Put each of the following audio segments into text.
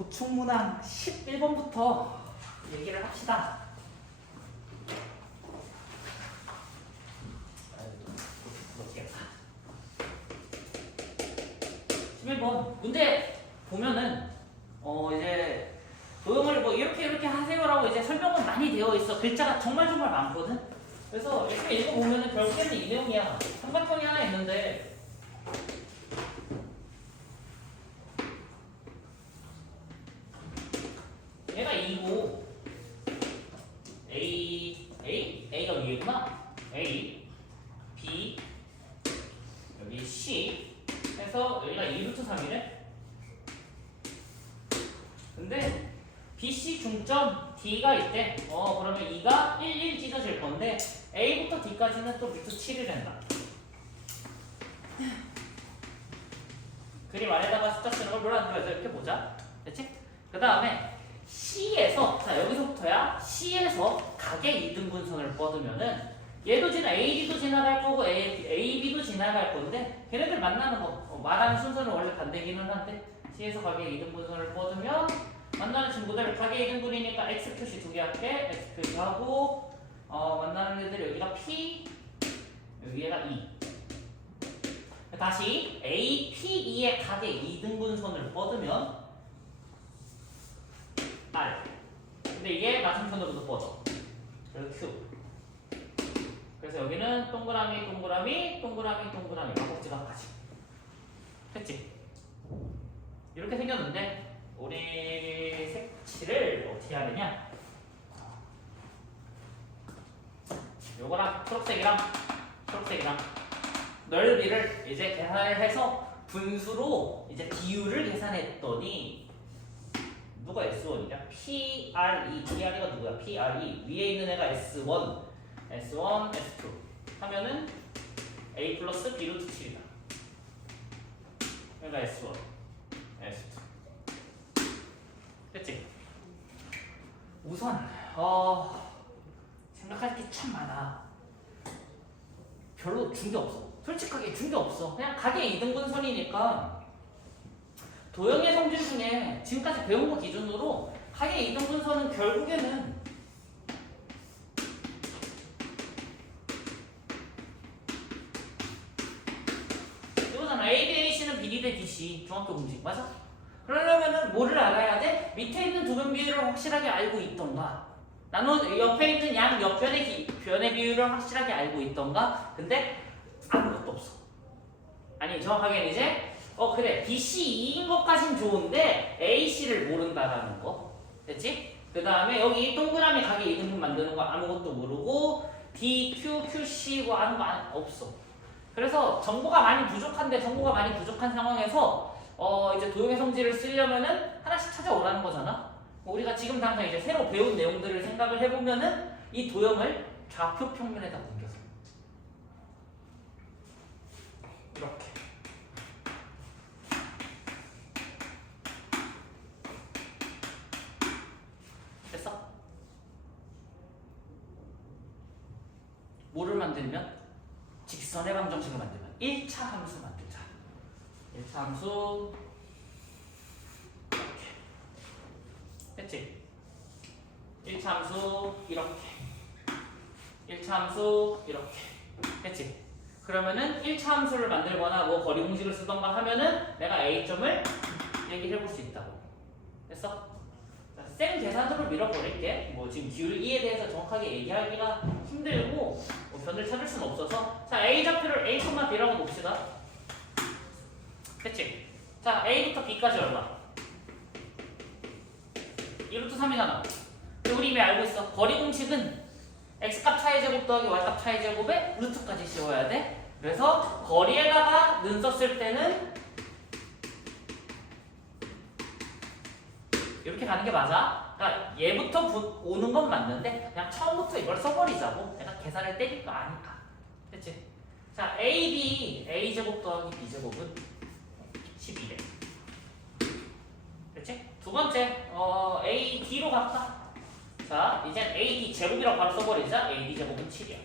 보충문항 11번부터 얘기를 합시다. 11번 문제 보면은 이제 도형을 뭐 이렇게 하세요라고 이제 설명은 많이 되어 있어. 글자가 정말 많거든. 그래서 이렇게 읽어보면은 결국에는 이 내용이야. 삼각형이 하나 있는데 얘가 2고 A가 위에구나. A, B, 여기 C 해서 여기가 2루트 3이네. 근데 BC 중점 D가 있대. 그러면 2가 1 찢어질 건데 A부터 D까지는 또 루트 7이 된다. 그림 안에다가 숫자 쓰는 걸 몰랐는데 이렇게 보자. 됐지? 그 다음에 C에서, 자 여기서부터야 C에서 각의 2등분선을 뻗으면은 얘도 AD도 지나갈 거고 AB도 지나갈 건데 걔네들 만나는 거 말하는 순서는 원래 반대기는 한데 C에서 각의 2등분선을 뻗으면 만나는 친구들 각의 2등분이니까 X 표시 2개 할게. X 표시하고 만나는 애들 여기가 P 여기가 E. 다시 A, P, E의 각의 2등분선을 뻗으면 R. 근데 이게 맞은편으로도 뻗어. 그래서 Q. 그래서 여기는 동그라미 막국지각까지. 됐지? 이렇게 생겼는데 우리 색칠을 어떻게 해야 되냐? 요거랑 초록색이랑 넓이를 이제 계산을 해서 분수로 이제 비율을 계산했더니 누가 S1이냐? PRE가 누구야? PRE 위에 있는 애가 S1, S2 하면은 A 플러스 B 루트 7이다. 얘가 S1, S2. 됐지? 우선 생각할 게 참 많아. 별로 준 게 없어. 솔직하게 준 게 없어. 그냥 각의 2등분선이니까 도형의 성질 중에 지금까지 배운 거 기준으로 각의 2등분선은 결국에는 이거잖아. A 대 AC는 BD 대 BC 중학교 공식 맞아? 그러려면은 뭐를 알아야 돼? 밑에 있는 두변 비율을 확실하게 알고 있던가 나는 옆에 있는 양 옆변의 변의 비율을 확실하게 알고 있던가. 근데 아무것도 없어. 아니 정확하게는 이제 그래 BC2인 것까진 좋은데 AC를 모른다라는 거. 됐지? 그 다음에 여기 동그라미 각의 2등분 만드는 거 아무것도 모르고 D, Q, QC 뭐 아는 거 없어. 그래서 정보가 많이 부족한 상황에서 이제 도형의 성질을 쓰려면은 하나씩 찾아오라는 거잖아. 우리가 지금 당장 이제 새로 배운 내용들을 생각을 해보면은 이 도형을 좌표 평면에다 옮겨서 이렇게 됐어? 뭐를 만들면? 직선의 방정식을 만들면 1차 함수 만들자. 1차 함수 이렇게 됐지? 1차 함수 이렇게 1차 함수 이렇게 됐지? 그러면은 1차 함수를 만들거나 뭐 거리 공식을 쓰던가 하면은 내가 A점을 얘기해 볼 수 있다고. 됐어? 자, 생 계산으로 밀어버릴게. 뭐 지금 기울 2에 대해서 정확하게 얘기하기가 힘들고 뭐 변을 찾을 수는 없어서 자 A 좌표를 A, B라고 봅시다. 됐지? 자 A부터 B까지 얼마? 2루트 3이잖아. 우리 이미 알고 있어. 거리 공식은 x값 차의 제곱 더하기 y값 차의 제곱에 루트까지 씌워야 돼. 그래서 거리에다가 는 썼을 때는 이렇게 가는 게 맞아. 그러니까 얘부터 오는 건 맞는데 그냥 처음부터 이걸 써버리자고. 내가 계산을 때릴 거 아니까. 됐지? 자 AB a제곱 더하기 b제곱은 12래. 됐지? 두 번째 AD로 갈까? 자 이젠 AD 제곱이라고 바로 써버리자. AD 제곱은 7이야.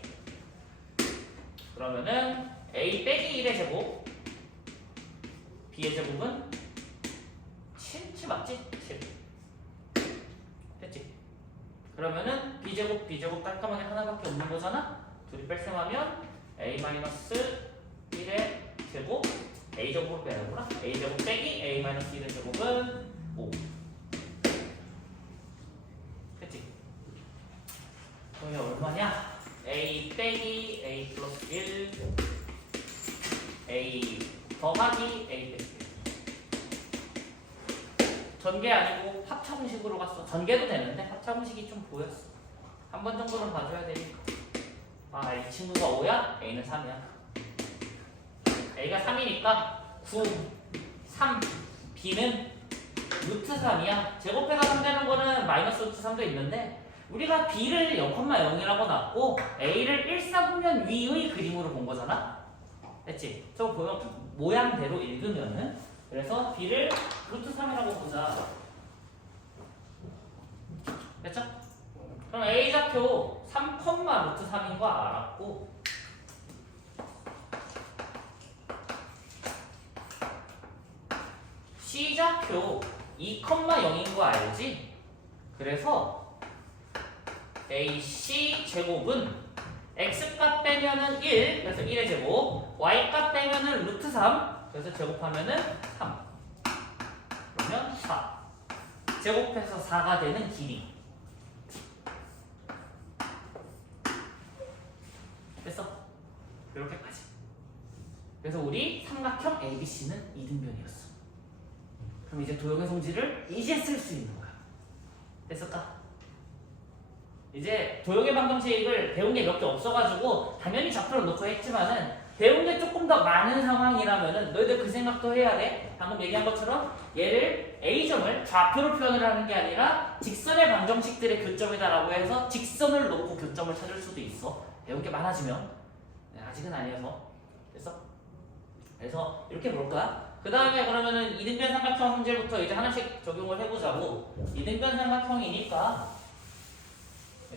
그러면은 A 빼기 1의 제곱 B의 제곱은 7 7 맞지? 7 됐지? 그러면은 b제곱 b제곱 깔끔하게 하나밖에 없는 거잖아? 둘이 뺄셈하면 a-1의 제곱 a제곱으로 빼는구나. a제곱 빼기 a-1의 제곱은 5 됐지? 그게 얼마냐? a 빼기 a 플러스 1 a 더하기 a 빼기 1 전개 아니고 합차공식으로 갔어. 전개도 되는데 합차공식이 좀 보였어. 한 번 정도는 봐줘야 되니까. 아, 이 친구가 5야? a는 3이야. a가 3이니까 9, 3, b는 루트 3이야. 제곱해서 3 되는 거는 마이너스 루트 3도 있는데 우리가 b를 0,0이라고 놨고 a를 1사분면 위의 그림으로 본 거잖아? 됐지? 저거 보면 모양대로 읽으면은 그래서 b를 루트 3이라고 보자. 됐죠? 그럼 a좌표 3, 루트 3인 거 알았고 c좌표 2,0인 거 알지? 그래서 AC 제곱은 x값 빼면은 1, 그래서 1의 제곱, y값 빼면은 루트 3, 그래서 제곱하면은 3. 그러면 4. 제곱해서 4가 되는 길이. 됐어? 이렇게까지. 그래서 우리 삼각형 ABC는 이등변이었어. 그럼 이제 도형의 성질을 이제 쓸 수 있는 거야. 됐을까? 이제 도형의 방정식을 배운 게 몇 개 없어가지고 당연히 좌표를 놓고 했지만은 배운 게 조금 더 많은 상황이라면은 너희들 그 생각도 해야 돼. 방금 얘기한 것처럼 얘를 A점을 좌표로 표현을 하는 게 아니라 직선의 방정식들의 교점이다라고 해서 직선을 놓고 교점을 찾을 수도 있어. 배운 게 많아지면. 네, 아직은 아니어서. 됐어? 그래서 이렇게 볼까? 그 다음에 그러면은 이등변 삼각형 성질부터 이제 하나씩 적용을 해보자고. 이등변 삼각형이니까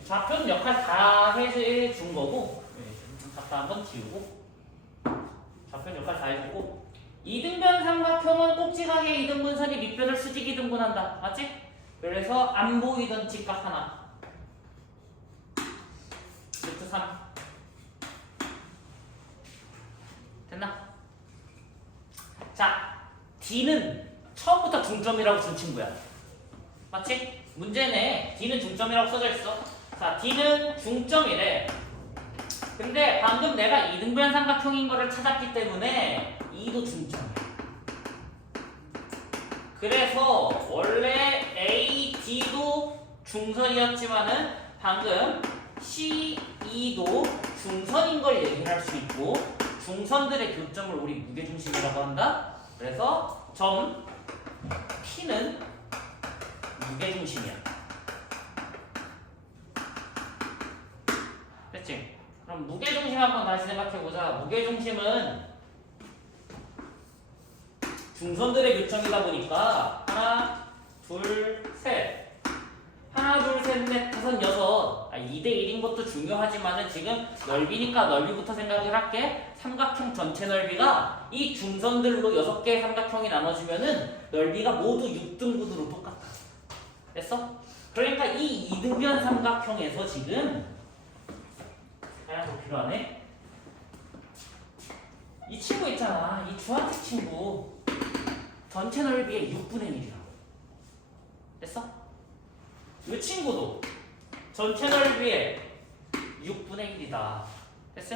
좌표는 역할 다 해준 거고, 좌표 한번 지우고, 좌표는 역할 다 해주고, 이등변 삼각형은 꼭지각의 이등분선이 밑변을 수직 이등분한다. 맞지? 그래서 안 보이던 직각 하나. 루트 3. 됐나? 자, D는 처음부터 중점이라고 준 친구야. 맞지? 문제네. D는 중점이라고 써져 있어. 자, D는 중점이래. 근데 방금 내가 이등변 삼각형인 거를 찾았기 때문에 E도 중점이야. 그래서 원래 A, D도 중선이었지만은 방금 C, E도 중선인 걸 얘기할 수 있고 중선들의 교점을 우리 무게중심이라고 한다. 그래서 점 P는 무게중심이야. 됐지? 그럼 무게중심 한번 다시 생각해보자. 무게중심은 중선들의 교점이다 보니까 하나, 둘, 셋. 하나, 둘, 셋, 넷, 다섯, 여섯. 2대 1인 것도 중요하지만은 지금 넓이니까 넓이부터 생각을 할게. 삼각형 전체 넓이가 이 중선들로 6개의 삼각형이 나눠지면은 넓이가 모두 6등분으로 똑같아. 됐어? 그러니까 이 이등변 삼각형에서 지금 하나 더 필요하네. 이 친구 있잖아. 이 주황색 친구 전체 넓이의 6분의 1이라고. 됐어? 이 친구도 전체 넓이의 6분의 1이다. 됐어?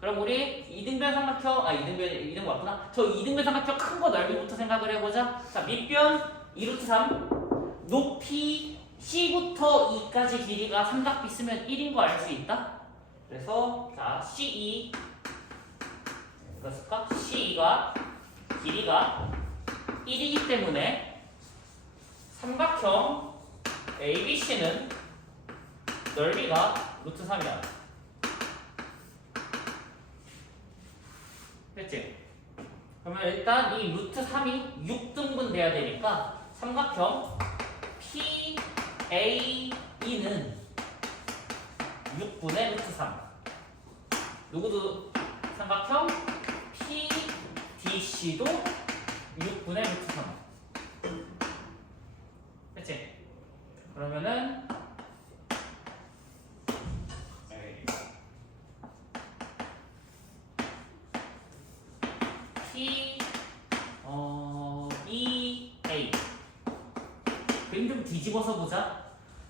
그럼 우리 이등변 삼각형, 이등변 맞구나. 저 이등변 삼각형 큰 거 넓이부터 생각을 해보자. 자, 밑변 2루트 3, 높이 C부터 E까지 길이가 삼각비 쓰면 1인 거 알 수 있다? 그래서 자, CE 그랬을까? CE가 길이가 1이기 때문에 삼각형 ABC는 넓이가 루트 3이야. 됐지? 그러면 일단 이 루트 3이 6등분 돼야 되니까 삼각형 PAE는 6분의 루트 3. 누구도 삼각형 PDC도 6분의 루트 3. 됐지? 그러면은 P E A 그림 좀 뒤집어서 보자.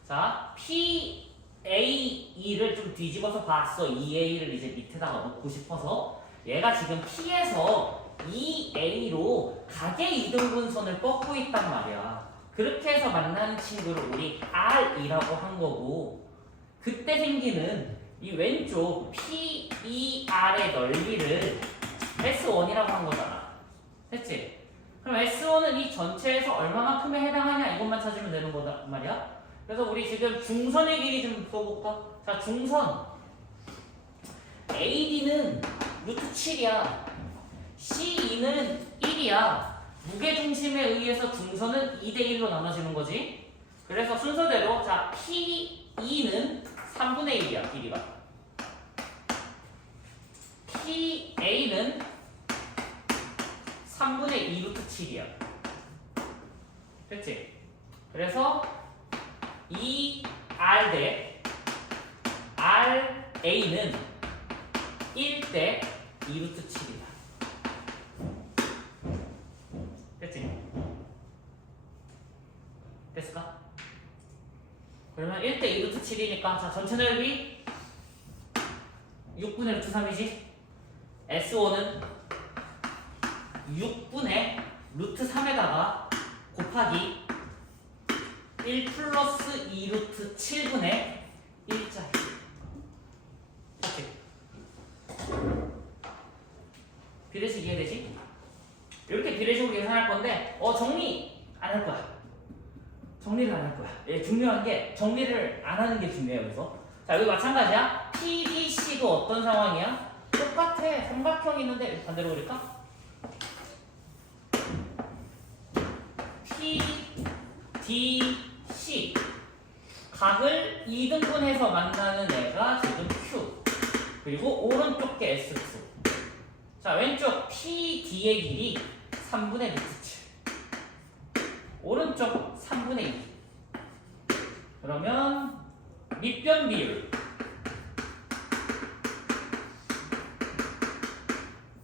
자, P A E를 좀 뒤집어서 봤어. E A를 이제 밑에다가 놓고 싶어서 얘가 지금 P에서 E A로 가계 이등분선을 뻗고 있단 말이야. 그렇게 해서 만나는 친구를 우리 R이라고 한 거고, 그때 생기는 이 왼쪽 PER의 넓이를 S1이라고 한 거잖아. 됐지? 그럼 S1은 이 전체에서 얼마만큼에 해당하냐 이것만 찾으면 되는 거단 말이야. 그래서 우리 지금 중선의 길이 좀 써볼까? 자, 중선 AD는 루트 7이야. CE는 1이야. 무게중심에 의해서 중선은 2대1로 나눠지는 거지. 그래서 순서대로 자 PE는 3분의 1이야 길이가. PA는 3분의 2 루트 7이야. 됐지? 그래서 R 대 RA는 1 대 2 루트 7이야. 됐지? 됐을까? 그러면 1 대 2 루트 7이니까 자 전체 넓이 6분의 루트 3이지? S5는 6분의 루트 3에다가 곱하기 1 플러스 2 루트 7분의 1짜리. 됐지? 비례식 이해되지? 이렇게 비례식으로 계산할 건데 정리 안 할 거야. 정리를 안 할 거야. 예, 중요한 게 정리를 안 하는 게 중요해요. 그래서 자 여기 마찬가지야. PBC도 어떤 상황이야? 똑같아. 삼각형이 있는데 반대로 그릴까? PDC 각을 2등분해서 만나는 애가 지금 Q 그리고 오른쪽 게 SQ. 자 왼쪽 PD의 길이 3분의 루트 7 오른쪽 3분의 2 그러면 밑변 비율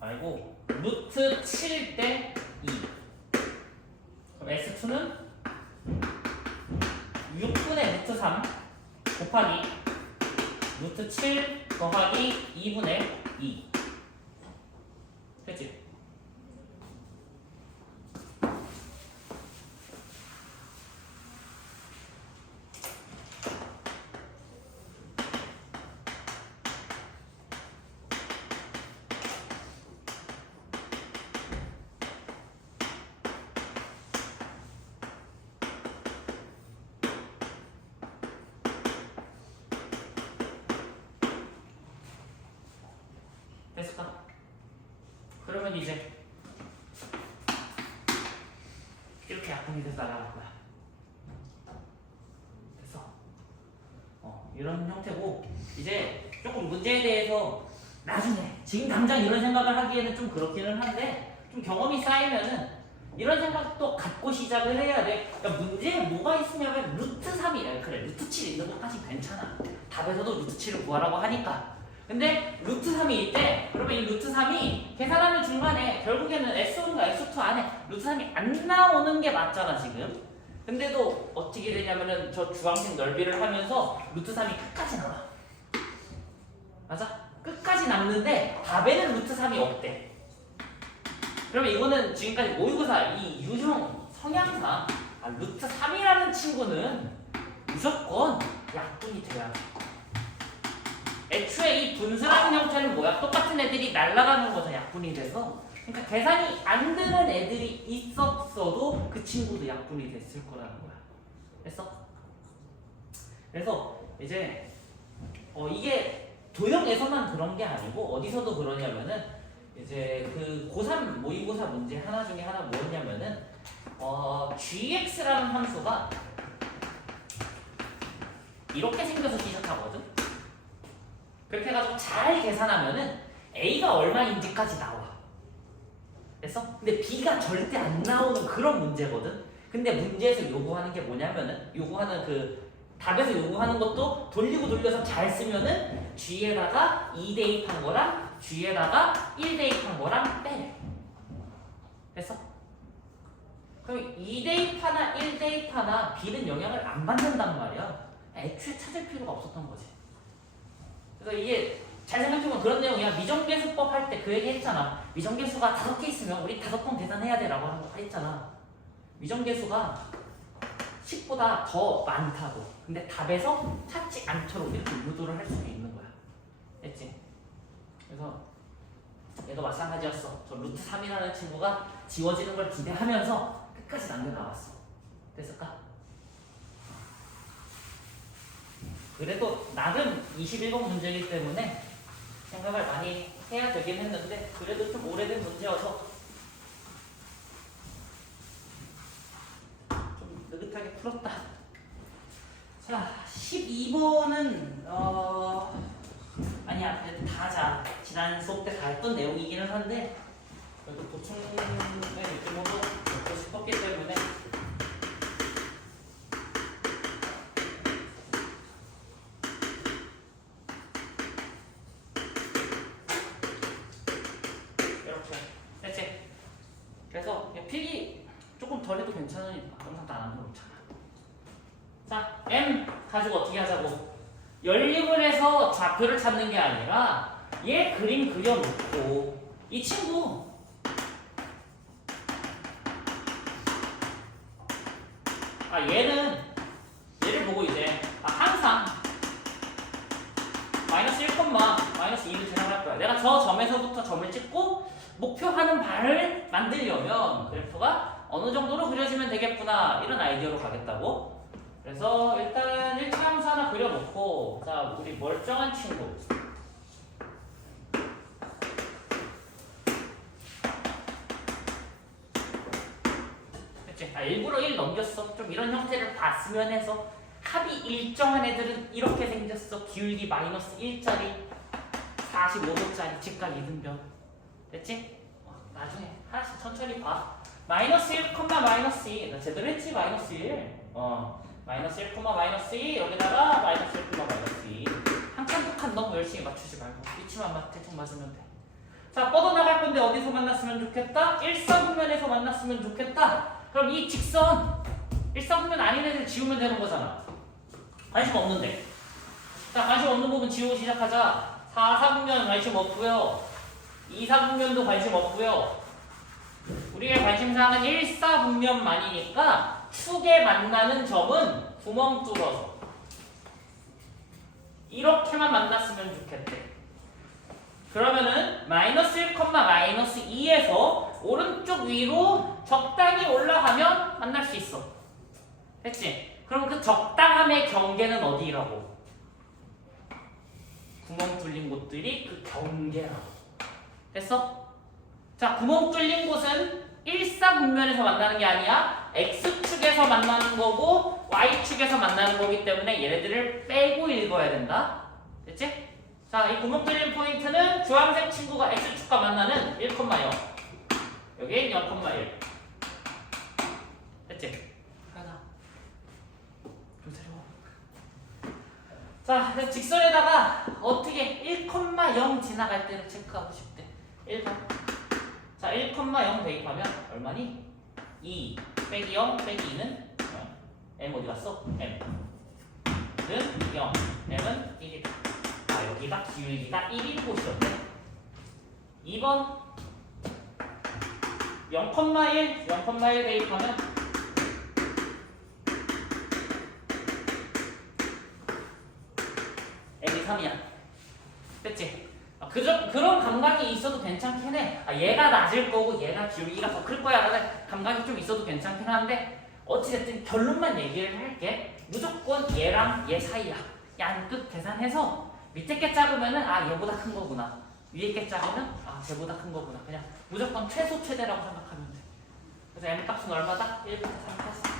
아이고 루트 7 대 2 그럼 S2는 6분의 루트 3 곱하기 루트 7 더하기 2분의 2 됐지? 됐을까? 그러면 이제 이렇게 약분이 돼서 날아갈 거야. 됐어. 이런 형태고 이제 조금 문제에 대해서 나중에 지금 당장 이런 생각을 하기에는 좀 그렇기는 한데 좀 경험이 쌓이면은 이런 생각도 갖고 시작을 해야 돼. 그러니까 문제에 뭐가 있으냐면 루트 3이 그래 루트 7 있는 것까지 괜찮아. 답에서도 루트 7을 구하라고 하니까. 근데 루트 3이 있대. 그러면 이 루트 3이 계산하는 중간에 결국에는 S1과 S2 안에 루트 3이 안 나오는 게 맞잖아 지금. 근데도 어떻게 되냐면은 저 주황색 넓이를 하면서 루트 3이 끝까지 나와. 맞아? 끝까지 남는데 답에는 루트 3이 없대. 그러면 이거는 지금까지 모의고사 이 유형 성향상 루트 3이라는 친구는 무조건 약분이 돼야 돼. 애초에 이 분수라는 형태는 뭐야? 똑같은 애들이 날아가는 거죠. 약분이 돼서. 그러니까 계산이 안 되는 애들이 있었어도 그 친구도 약분이 됐을 거라는 거야. 됐어? 그래서 이제 이게 도형에서만 그런 게 아니고 어디서도 그러냐면은 이제 그 고3 모의고사 문제 하나 중에 하나 뭐였냐면은 gx라는 함수가 이렇게 생겨서 시작하거든. 그렇게 해가지고 잘 계산하면은 a가 얼마인지까지 나와. 됐어? 근데 b가 절대 안 나오는 그런 문제거든. 근데 문제에서 요구하는 게 뭐냐면은 요구하는 그 답에서 요구하는 것도 돌리고 돌려서 잘 쓰면은 G에다가 2 대입한 거랑 G에다가 1 대입한 거랑 빼래. 됐어? 그럼 2 대입하나 1 대입하나 B는 영향을 안 받는단 말이야. 애초에 찾을 필요가 없었던 거지. 그래서 이게 잘 생각해보면 그런 내용이야. 미정계수법 할 때 그 얘기 했잖아. 미정계수가 5개 있으면 우리 5번 계산해야 돼 라고 하는 거 했잖아. 미정계수가 10보다 더 많다고. 근데 답에서 찾지 않도록 이렇게 유도를 할 수도 있는 거야. 됐지? 그래서 얘도 마찬가지였어. 저 루트 3이라는 친구가 지워지는 걸 기대하면서 끝까지 남겨나왔어. 됐을까? 그래도 나름 21번 문제이기 때문에 생각을 많이 해야 되긴 했는데 그래도 좀 오래된 문제여서 좀 느긋하게 풀었다. 자, 12번은 아니야, 그래도 다 하자. 지난 수업 때 다 했던 내용이기는 한데 그래도 보충의 느낌으로 넣고 싶었기 때문에 이렇게 됐지? 그래서 필기 조금 덜 해도 괜찮으니까 항상 다 안 그렇잖아. 자, M 가지고 어떻게 하자고? 연립을 해서 좌표를 찾는 게 아니라 얘 그림 그려놓고 이 친구 얘를 보고 이제 항상 마이너스 1, 마이너스 2를 지나갈 거야. 내가 저 점에서부터 점을 찍고 목표하는 바를 만들려면 그래프가 어느 정도로 그려지면 되겠구나 이런 아이디어로 가겠다고. 그래서 일단 일차함수 하나 그려놓고 자 우리 멀쩡한 친구 됐지? 일부러 1 넘겼어. 좀 이런 형태를 봤으면 해서 합이 일정한 애들은 이렇게 생겼어. 기울기 마이너스 1짜리 45도짜리 직각 이등변 됐지? 나중에 하나씩 천천히 봐. 마이너스 1, 마이너스 2 나 제대로 했지? 마이너스 1 마이너스 1, 마이너스 2 여기다가 마이너스 1, 마이너스 2 한 칸 두 칸 너무 열심히 맞추지 말고 위치만 대충 맞으면 돼. 자 뻗어나갈 건데 어디서 만났으면 좋겠다? 일사분면에서 만났으면 좋겠다. 그럼 이 직선 일사분면 아닌 애들 지우면 되는 거잖아. 관심 없는데. 자 관심 없는 부분 지우고 시작하자. 4사분면 관심 없고요. 2사분면도 관심 없고요. 우리의 관심사항은 1사분면만이니까 축에 만나는 점은 구멍 뚫어서 이렇게만 만났으면 좋겠대. 그러면은 마이너스 1, 마이너스 2에서 오른쪽 위로 적당히 올라가면 만날 수 있어. 됐지? 그럼 그 적당함의 경계는 어디라고? 구멍 뚫린 곳들이 그 경계라고. 됐어? 자, 구멍 뚫린 곳은 일사분면에서 만나는 게 아니야. X축에서 만나는 거고 Y축에서 만나는 거기 때문에 얘네들을 빼고 읽어야 된다. 됐지? 자, 이 구멍 뚫린 포인트는 주황색 친구가 X축과 만나는 1, 0 여기 0,1 됐지? 하나 좀 새로워. 자, 그래서 직선에다가 어떻게 1,0 지나갈 때를 체크하고 싶대. 1번. 자, 1,0 대입하면 얼마니? 2 빼기 0 빼기 2는 0. M 어디 갔어? M 는 0. M은 1이다. 여기가 기울기가 1인 곳이었네. 2번 0,1 대입하면 M이 3이야. 됐지? 그런 감각이 있어도 괜찮긴 해. 얘가 낮을 거고 얘가 기울기가 더 클 거야 라는 감각이 좀 있어도 괜찮긴 한데 어찌됐든 결론만 얘기를 할게. 무조건 얘랑 얘 사이야. 양끝 계산해서 밑에 게 작으면은 얘보다 큰 거구나. 위에 게 작으면 쟤보다 큰 거구나. 그냥 무조건 최소 최대라고 생각하면 돼. 그래서 M 값은 얼마다? 1부터 3까지.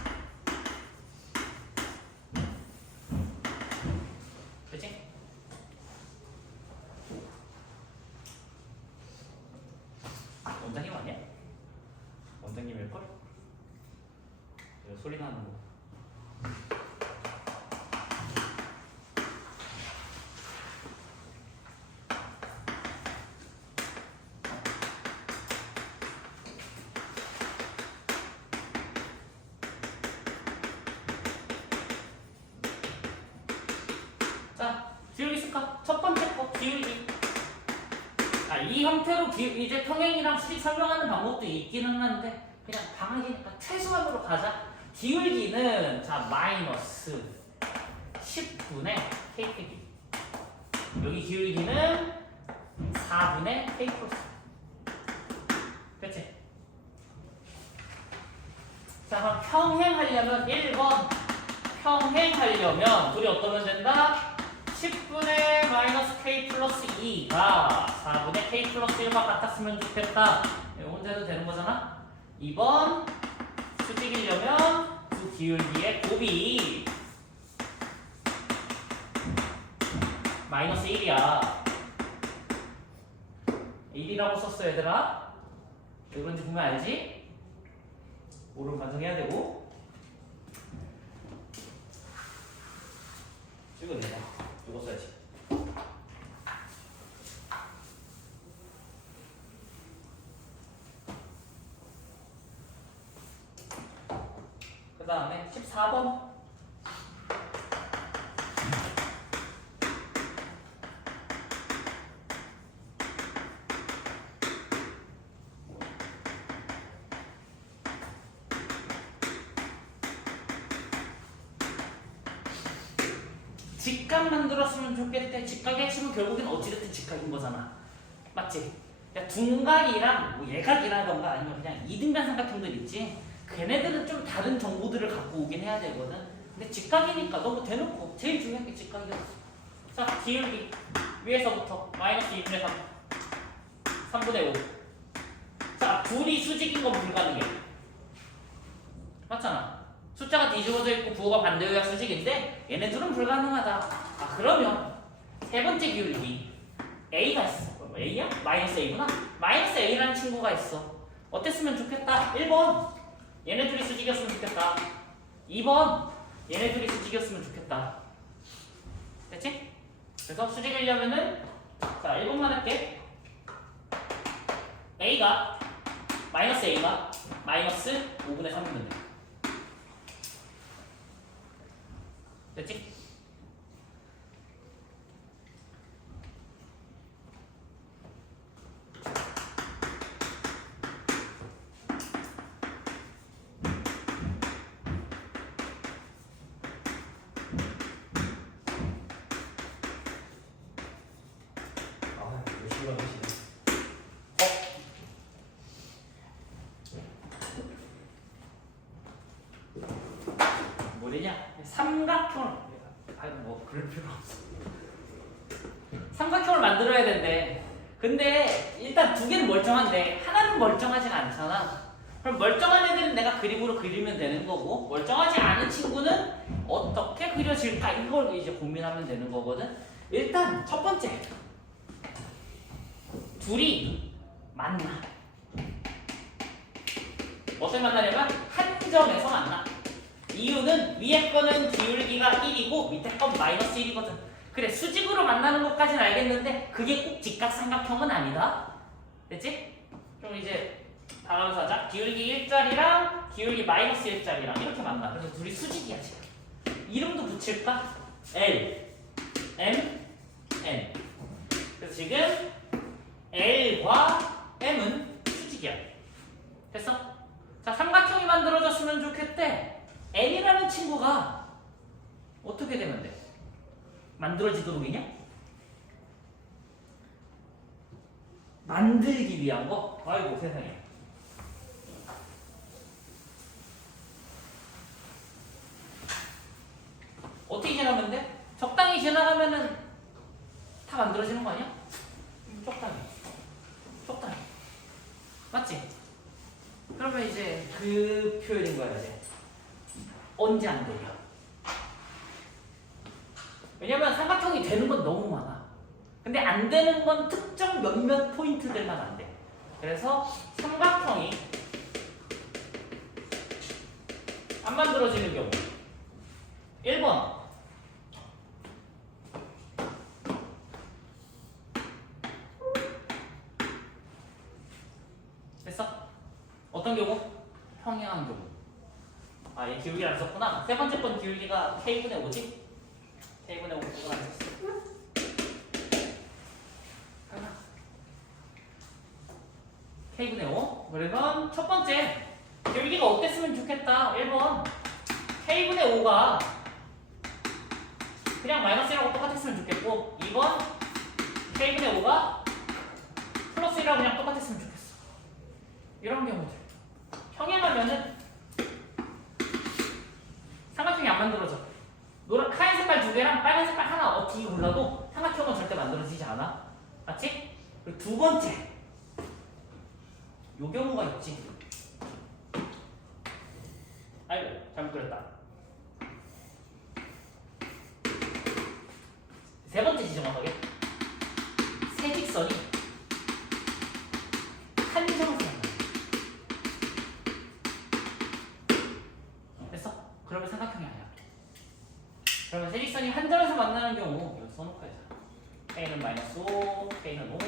그치? 원장님 아니야? 원장님일걸? 소리 나는 거. 자, 기울기 쓸까? 첫 번째 거 기울기. 자, 이 형태로 이제 평행이랑 수직 설명하는 방법도 있기는 한데 그냥 방학이니까 최소한으로 가자. 기울기는 자 마이너스 10분의 KPB. 여기 기울기는 4분의 K 플러스. 그치? 자, 그럼 평행하려면 1번 평행하려면 둘이 어떠면 된다? 10분의 마이너스 K 플러스 2가 4분의 K 플러스 1과 같았으면 좋겠다. 이거 혼자 해도 되는 거잖아? 2번 수직이려면 두 기울기의 곱이 마이너스 1이야. 1이라고 썼어 얘들아. 왜 그런지 보면 알지? 오른 반성해야 되고 찍어내자. 이거 써야지. 그 다음에 14번 직각 만들었으면 좋겠대. 직각의 핵심은 결국엔 어찌됐든 직각인 거잖아. 맞지? 그러니까 둔각이랑 뭐 예각이라던가 아니면 그냥 이등변 삼각형들 있지? 걔네들은 좀 다른 정보들을 갖고 오긴 해야 되거든. 근데 직각이니까 너무 대놓고 제일 중요한 게 직각이었어. 자, 기울기 위에서부터 마이너스 2분의 3 3분의 5. 자, 둘이 수직인 건 불가능해. 맞잖아. 숫자가 뒤집어져 있고 부호가 반대여야 수직인데 얘네들은 불가능하다. 아, 그러면 세 번째 기울기 A가 있어. A야? 마이너스 A구나. 마이너스 A라는 친구가 있어. 어땠으면 좋겠다? 1번 얘네들이 수직이었으면 좋겠다. 2번 얘네들이 수직이었으면 좋겠다. 됐지? 그래서 수직이려면은 자 1번만 할게. A가 마이너스 5분의 3이면 돼. 됐지? 아, 열심히 하시네. 뭐냐? 삼각형을 아니 뭐 그럴 필요 없어. 삼각형을 만들어야 된대. 근데 일단 두 개는 멀쩡한데 하나는 멀쩡하지가 않잖아. 그럼 멀쩡한 애들은 내가 그림으로 그리면 되는 거고 멀쩡하지 않은 친구는 어떻게 그려질까 이걸 이제 고민하면 되는 거거든. 일단 첫 번째 둘이 만나. 어떻게 만나냐면 한 점에서 만나. 이유는 위에 거는 기울기가 1이고 밑에 건 마이너스 1이거든. 그래, 수직으로 만나는 것까지는 알겠는데 그게 꼭 직각삼각형은 아니다. 됐지? 좀 이제 다가면서 하자. 기울기 1짜리랑 기울기 마이너스 1짜리랑 이렇게 만나. 그래서 둘이 수직이야 지금. 이름도 붙일까? L, M, N. 그래서 지금 L과 M은 수직이야. 됐어? 자, 삼각형이 만들어졌으면 좋겠대. N이라는 친구가 어떻게 되면 돼? 만들어지도록이냐? 만들기 위한 거? 아이고 세상에. 어떻게 지나가면 돼? 적당히 지나가면은 다 만들어지는 거 아니야? 적당히. 적당히. 맞지? 그러면 이제 그 표현인 거야 이제. 언제 안 되냐? 왜냐면 삼각형이 되는 건 너무 많아. 근데 안 되는 건 특정 몇몇 포인트들만 안 돼. 그래서 삼각형이 안 만들어지는 경우 1번 됐어? 어떤 경우? 평행한 경우. 아, 얘 기울기를 안 썼구나. 세 번째 번 기울기가 K분의 5지? K분의 5 그거 안 썼어. K분의 5. 그러면 첫 번째 기울기가 어땠으면 좋겠다. 1번 K분의 5가 그냥 마이너스 1하고 똑같았으면 좋겠고 2번 K분의 5가 플러스 1하고 그냥 똑같았으면 좋겠어. 이런 경우들 평행하면은 삼각형이 안 만들어져. 노란 하얀 색깔 두 개랑 빨간 색깔 하나 어떻게 골라도 삼각형은 절대 만들어지지 않아. 맞지? 그리고 두 번째 요 경우가 있지. 아이고 잘못 그렸다. 세 번째지 정확하게. 세 직선이 한 점에서 만나. 됐어? 그러면 삼각형이 아니야. 그러면 세 직선이 한 점에서 만나는 경우 여기 써놓고 하자. K는 마이너스 5, K는 5.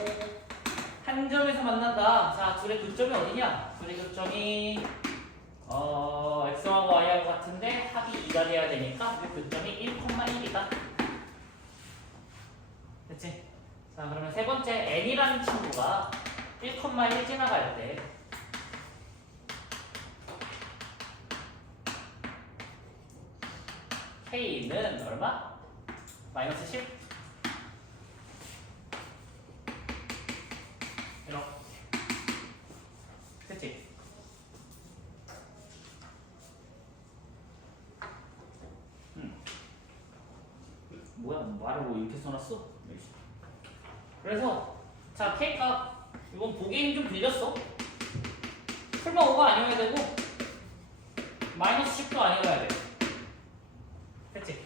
한 점에서 만난다. 자, 둘의 교점이 어디냐? 둘의 교점이 X하고 Y하고 같은데 합이 2가 돼야 되니까 그 교점이 1,1이다. 됐지? 자, 그러면 세 번째 N이라는 친구가 1,1 지나갈 때 K는 얼마? 마이너스 10? 이렇게. 됐지? 뭐야, 말을 뭐 이렇게 써놨어? 그래서 자, K값 이건 보기 힘 좀 빌렸어. 풀만 5가 아니어야 되고 마이너스 10도 아니어야 돼. 됐지?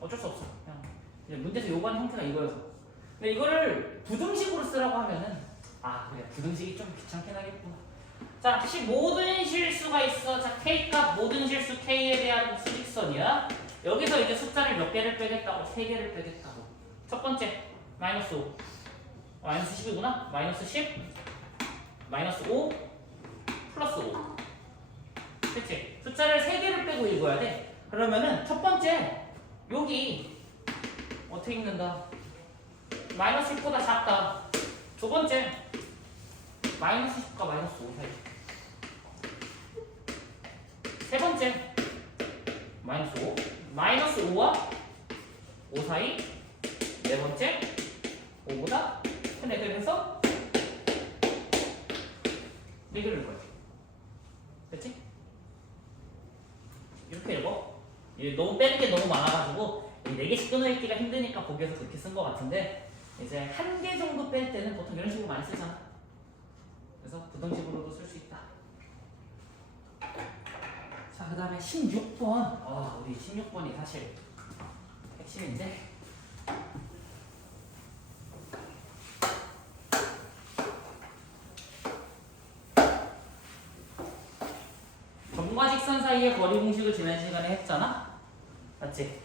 어쩔 수 없어. 그냥 이제 문제에서 요구하는 형태가 이거여서. 근데 이거를 부등식으로 쓰라고 하면은 그래 부등식이 좀 귀찮긴 하겠구나. 자, 모든 실수가 있어. 자, K값 모든 실수 K에 대한 수직선이야. 여기서 이제 숫자를 몇 개를 빼겠다고? 3개를 빼겠다고. 첫 번째 마이너스 5 마이너스 10이구나. 마이너스 10 마이너스 5 플러스 5. 그치? 숫자를 3개를 빼고 읽어야 돼. 그러면은 첫 번째 여기 어떻게 읽는다? 마이너스 10보다 작다. 두 번째 마이너스 10과 마이너스 5 사이. 세 번째 마이너스 5 마이너스 5와 5 사이. 네 번째 5보다 큰 애들 해서 4개를 읽어야 돼. 됐지? 이렇게 읽어. 너무 빼는 게 너무 많아가지고 4개씩 끊어읽기가 힘드니까 거기에서 그렇게 쓴 것 같은데 이제 1개 정도 뺄 때는 보통 이런 식으로 많이 쓰잖아. 그래서 부등식으로도 쓸 수 있다. 자, 그 다음에 16번. 우리 16번이 사실 핵심인데 점과 직선 사이의 거리 공식을 지난 시간에 했잖아? 맞지?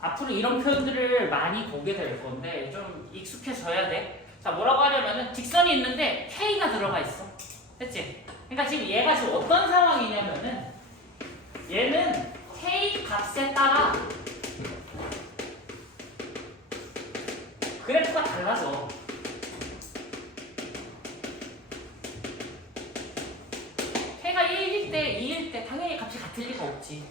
앞으로 이런 표현들을 많이 보게 될 건데 좀 익숙해져야 돼. 자, 뭐라고 하냐면은 직선이 있는데 K가 들어가 있어. 됐지? 그러니까 지금 얘가 지금 어떤 상황이냐면은 얘는 K 값에 따라 그래프가 달라져. K가 1일 때, 2일 때 당연히 값이 같을 리가 없지.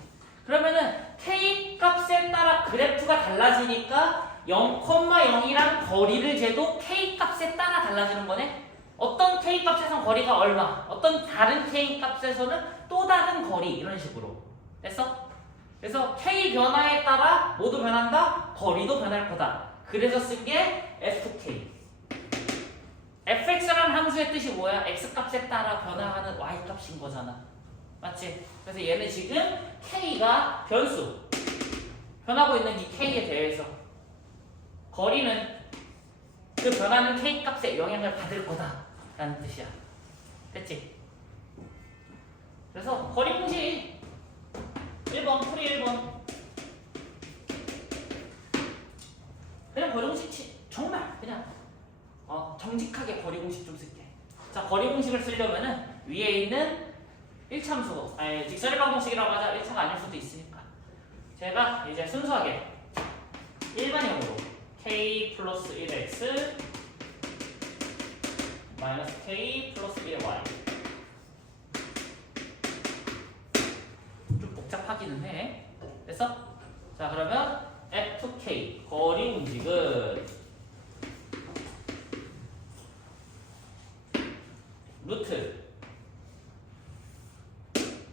그러면은 K 값에 따라 그래프가 달라지니까 0,0이랑 거리를 재도 K 값에 따라 달라지는 거네. 어떤 K 값에선 거리가 얼마, 어떤 다른 K 값에서는 또 다른 거리, 이런 식으로. 됐어? 그래서 K 변화에 따라 모두 변한다? 거리도 변할 거다. 그래서 쓴 게 FK. fx라는 함수의 뜻이 뭐야? x값에 따라 변화하는 y값인 거잖아. 맞지? 그래서 얘는 지금 k가 변수, 변하고 있는 이 k에 대해서 거리는 그 변하는 k값에 영향을 받을 거다 라는 뜻이야. 됐지? 그래서 거리 공식 1번, 풀이 1번. 그냥 거리 공식 정말 그냥 정직하게 거리 공식 좀 쓸게. 자, 거리 공식을 쓰려면은 위에 있는 1참수, 아니 직선일방 공식이라고 하자. 1차가 아닐 수도 있으니까 제가 이제 순수하게 일반형으로 k 플러스 1x 마이너스 k 플러스 1y 좀 복잡하기는 해. 됐어? 자, 그러면 fk 거리 공식은 루트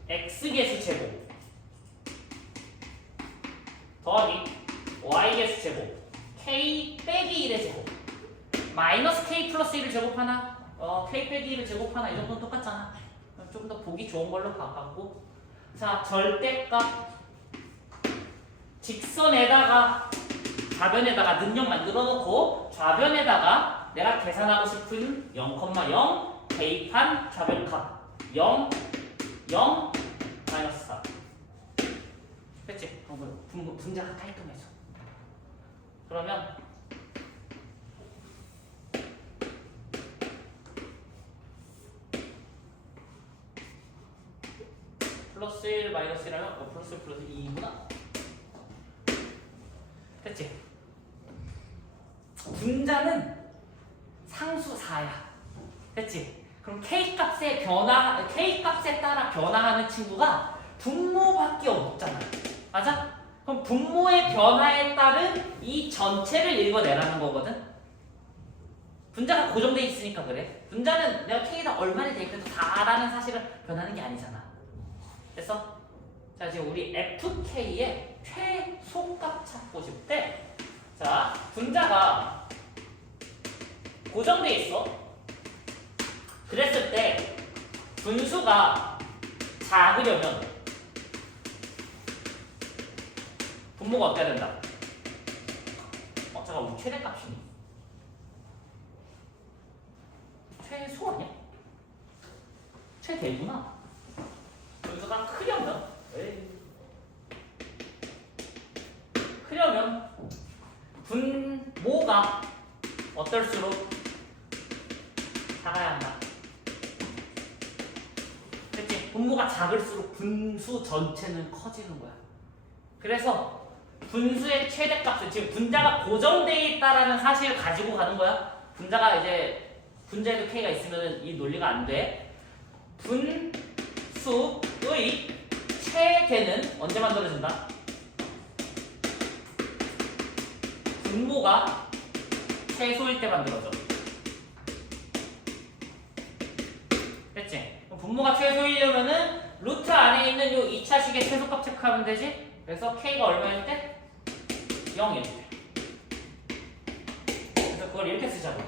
x개수 제곱 더하기 y개수 제곱 k 빼기 1의 제곱 마이너스 k 플러스 1을 제곱하나 k 빼기 1을 제곱하나 이 정도는 똑같잖아. 좀 더 보기 좋은 걸로 가갖고 자, 절대값 직선에다가 좌변에다가 능력 만들어 놓고 좌변에다가 내가 계산하고 싶은 0,0 대입한 좌변값 0, 0, 마이너스 4. 됐지? 분자가 깔끔해져. 그러면 플러스 1 마이너스 1하면 플러스 플러스 2구나. 됐지? 분자는 상수 4야. 됐지? 그럼 K값에 따라 변화하는 친구가 분모밖에 없잖아. 맞아? 그럼 분모의 변화에 따른 이 전체를 읽어내라는 거거든? 분자가 고정돼 있으니까 그래. 분자는 내가 K에다 얼마를 대입해도 4라는 사실을 변하는 게 아니잖아. 됐어? 자, 지금 우리 FK의 최소값 찾고 싶대. 자, 분자가 고정돼 있어. 그랬을 때 분수가 작으려면 분모가 어때야 된다? 잠깐, 우리 최대값이니? 최소 아니야? 최대구나. 분수가 크려면 분모가 어떨수록 작아야 한다. 그치? 분모가 작을수록 분수 전체는 커지는 거야. 그래서 분수의 최대값은 지금 분자가 고정되어 있다라는 사실을 가지고 가는 거야. 분자에도 k가 있으면 이 논리가 안 돼. 분수의 최대는 언제 만들어진다? 분모가 최소일 때 만들어져. 됐지? 그럼 분모가 최소이려면은 루트 안에 있는 요 2차식의 최소값 체크하면 되지? 그래서 k가 얼마일 때? 0일 때. 그래서 그걸 이렇게 쓰자고.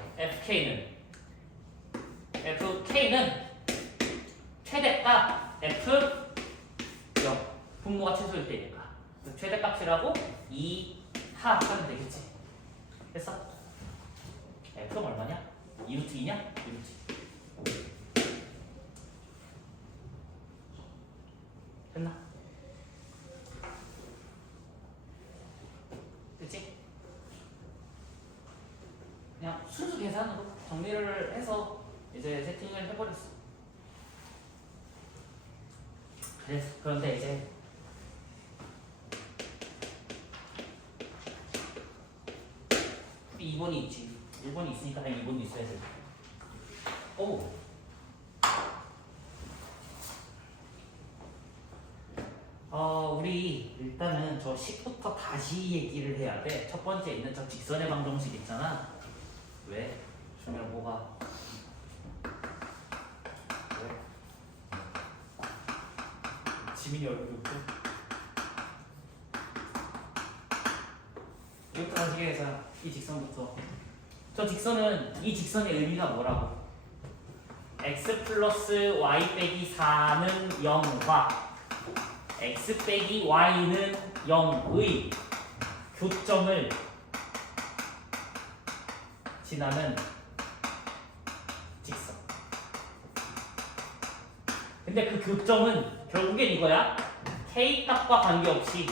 FK는 최대값 F0 분모가 최소일 때니까 최대값이라고 2하 하면 되겠지. 됐어? F는 얼마냐? 2루트 2냐? 2루트 2. 됐나? 됐지? 그냥 순수 계산으로 정리를 해서 이제 세팅을 해버렸어. 그런데 이제 우리 2번이 있지. 1번이 있으니까 2번도 있어야 돼. 오. 우리 일단은 저 식부터 다시 얘기를 해야 돼. 첫 번째 있는 저 직선의 방정식 있잖아. 왜? 주면 뭐가? 왜? 지민이 얼굴부터. 이것도 다시 해서 이 직선부터 저 직선은 이 직선의 의미가 뭐라고? x 플러스 y 빼기 4는 0과 x 빼기 y는 0의 교점을 지나는 직선. 근데 그 교점은 결국엔 이거야. k 값과 관계없이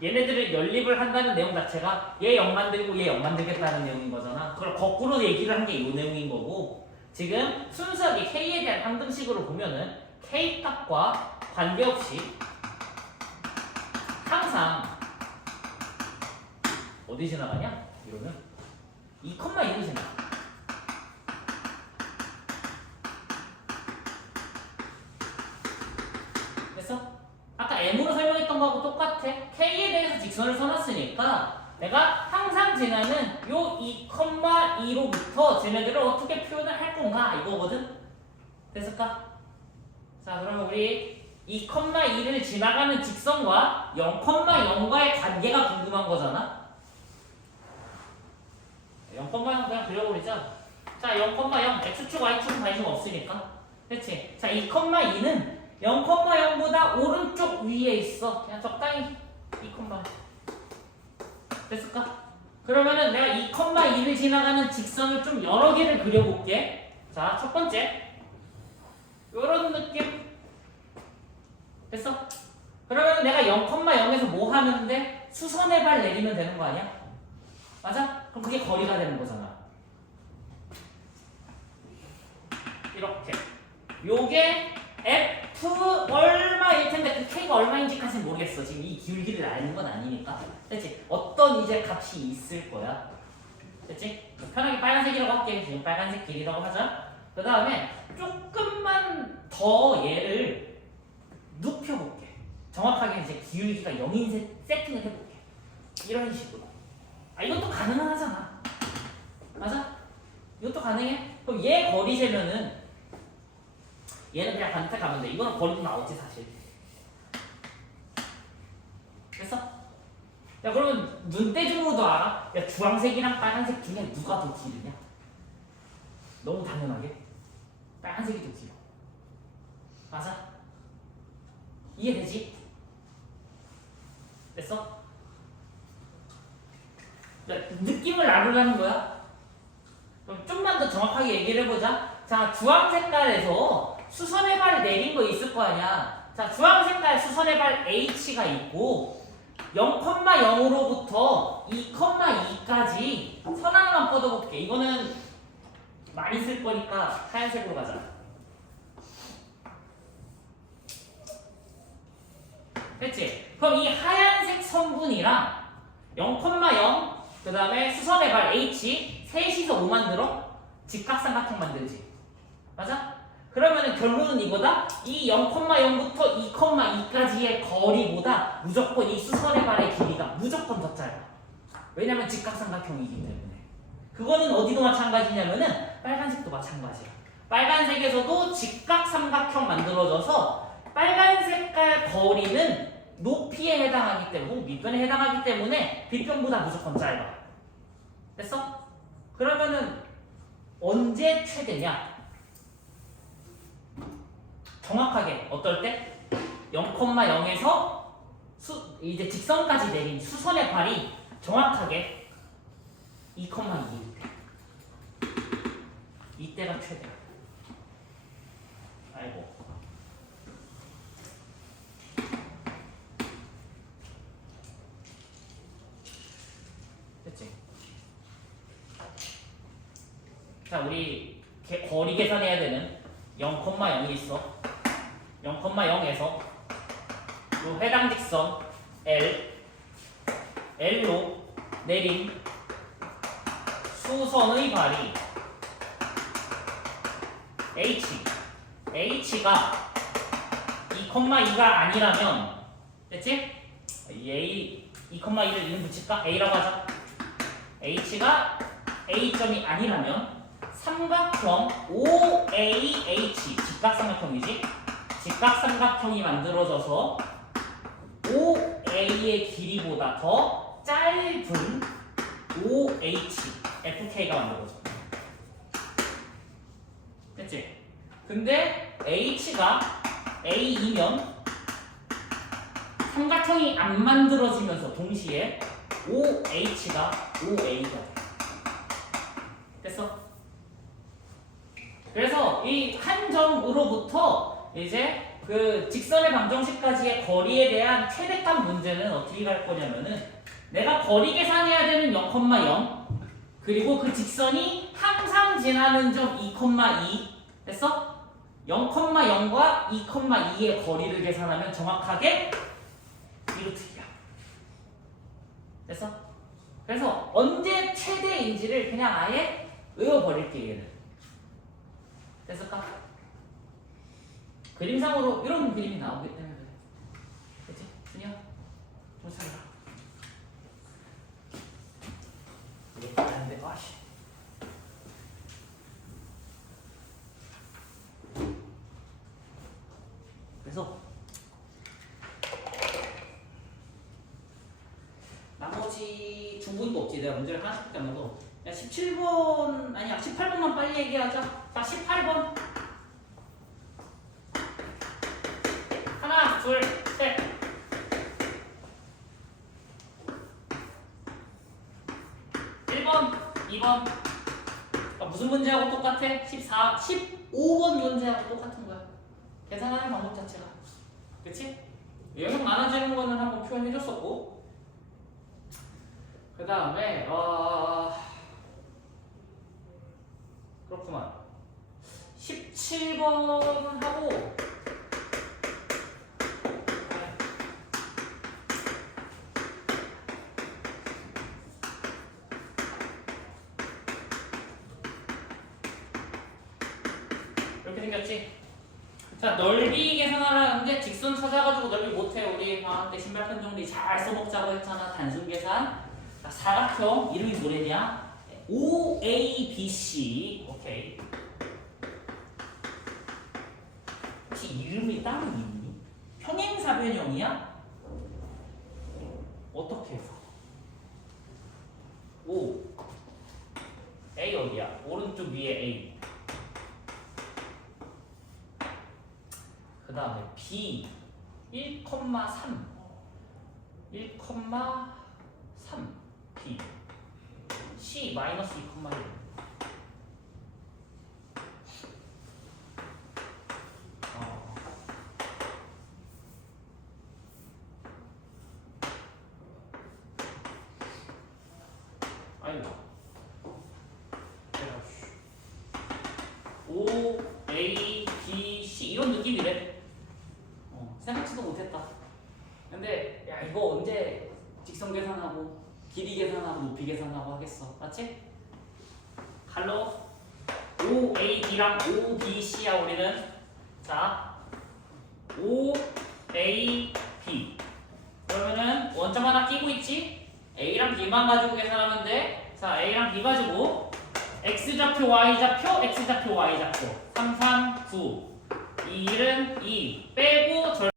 얘네들을 연립을 한다는 내용 자체가 얘 0 만들고 얘 0 만들겠다는 내용인 거잖아. 그걸 거꾸로 얘기를 한 게 이 내용인 거고, 지금 순수하게 k에 대한 항등식으로 보면은 k 값과 관계없이 항상 어디 지나가냐? 이러면 2,1이 지나가. 됐어? 아까 m으로 설명했던 거하고 똑같아. k에 대해서 직선을 써놨으니까 내가 항상 지나는 요 2,2로부터 쟤네들을 어떻게 표현을 할 건가 이거거든? 됐을까? 자, 그러면 우리 2,2를 지나가는 직선과 0,0과의 관계가 궁금한 거잖아? 0,0 그냥 그려버리자. 자, 0,0 x축 y축은 관심 없으니까. 그렇지? 자, 2,2는 0,0보다 오른쪽 위에 있어. 그냥 적당히 2,1 됐을까? 그러면은 내가 2,2를 지나가는 직선을 좀 여러 개를 그려볼게. 자, 첫 번째 요런 느낌 됐어? 그러면 내가 0,0에서 뭐 하는데 수선의 발 내리면 되는 거 아니야? 맞아? 그럼 그게 거리가 되는 거잖아. 이렇게 요게 F 얼마일 텐데 그 K가 얼마인지까지는 모르겠어. 지금 이 기울기를 아는 건 아니니까. 됐지? 어떤 이제 값이 있을 거야. 됐지? 편하게 빨간색이라고 할게. 지금 빨간색 길이라고 하자. 그 다음에 조금만 더 얘를 눕혀볼게. 정확하게 이제 기울기가 0인 세팅을 해볼게. 이런 식으로. 아, 이것도 가능하잖아. 맞아? 이것도 가능해? 그럼 얘 거리 재면은 얘는 그냥 반대쪽 가면 돼. 이거는 거리도 나오지 사실. 됐어? 야, 그러면 눈대중으로도 알아? 야, 주황색이랑 빨간색 중에 누가 더 길으냐? 너무 당연하게 빨간색이 더 길어. 맞아? 이해되지? 됐어? 야, 느낌을 알으라는 거야? 그럼 좀만 더 정확하게 얘기를 해보자. 자, 주황 색깔에서 수선의 발 내린 거 있을 거 아니야. 자, 주황 색깔 수선의 발 H가 있고 0,0으로부터 2,2까지 선 하나만 뻗어볼게. 이거는 많이 쓸 거니까 하얀색으로 가자. 됐지? 그럼 이 하얀색 선분이랑 0,0 그 다음에 수선의 발 H 셋이서 뭐 만들어? 직각삼각형 만들지. 맞아? 그러면은 결론은 이거다. 이 0,0부터 2,2까지의 거리보다 무조건 이 수선의 발의 길이가 무조건 더 짧아. 왜냐면 직각삼각형이기 때문에. 그거는 어디도 마찬가지냐면은 빨간색도 마찬가지야. 빨간색에서도 직각삼각형 만들어져서 빨간 색깔 거리는 높이에 해당하기 때문에, 밑변에 해당하기 때문에 빗변보다 무조건 짧아. 됐어? 그러면은 언제 최대냐? 정확하게 어떨 때? 0,0에서 이제 직선까지 내린 수선의 발이 정확하게 2,2일 때. 이때가 최대야. 아이고. 됐지? 자, 우리 거리 계산해야 되는 0,0이 있어. 0,0에서 요 해당 직선 L로 내린 수선의 발이 H가 2,2가 아니라면, 됐지? A 2,2를 이름 붙일까? A라고 하자. H가 A점이 아니라면 삼각형 OAH, 직각삼각형이지? 직각삼각형이 만들어져서 OA의 길이보다 더 짧은 OH, FK가 만들어져. 됐지? 근데 H가 A이면 삼각형이 안 만들어지면서 동시에 OH가 OA가 돼. 됐어? 그래서 이 한 점으로부터 이제 그 직선의 방정식까지의 거리에 대한 최대값 문제는 어떻게 갈 거냐면은 내가 거리 계산해야 되는 0,0 그리고 그 직선이 항상 지나는 점 2,2 됐어? 0,0과 2,2의 거리를 계산하면 정확하게 이루트기야. 됐어? 그래서 언제 최대인지를 그냥 아예 외워버릴게 얘는. 됐을까? 그림상으로 이런 그림이 나오기 때문에 그래. 그치? 준이야? 좀 차려라. 이게 안 돼. 아씨. 그래서 나머지 중분도 없지. 내가 문제를 하나씩 남아도 17번 아니야 18번만 빨리 얘기하자. 자 18번 하나 둘 셋. 1번 2번 무슨 문제하고 똑같아? 15번 문제하고 똑같은 거야. 계산하는 방법 자체가. 그치? 영역 많아지는 거는 한번 표현해줬었고 그 다음에 그렇구만 17번 하고 이렇게 생겼지? 자 넓이 계산하라는데 직선 찾아가지고 넓이 못해. 우리 방학 때 신발끈 정리 잘 써먹자고 했잖아. 단순 계산. 자, 사각형 이름이 뭐래냐? OABC. 오케이. 혹시 이름이 따로 있니? 평행사변형이야? 어떻게 해서? O A 어디야? 오른쪽 위에 A. 그 다음에 B 1,3 B C 마이너스 2,1 아이고 O A B C 이런 느낌이래. 생각지도 못했다. 근데 야 이거 언제 직선 계산하고 길이 계산하고 높이 계산하고 하겠어. 맞지? 갈로 OAB랑 OBC야 우리는. 자 OAB 그러면은 원점 하나 끼고 있지? A랑 B만 가지고 계산하면 돼. 자 A랑 B 가지고 X좌표 Y좌표 X좌표 Y좌표 3, 3, 9 2은 2 빼고 절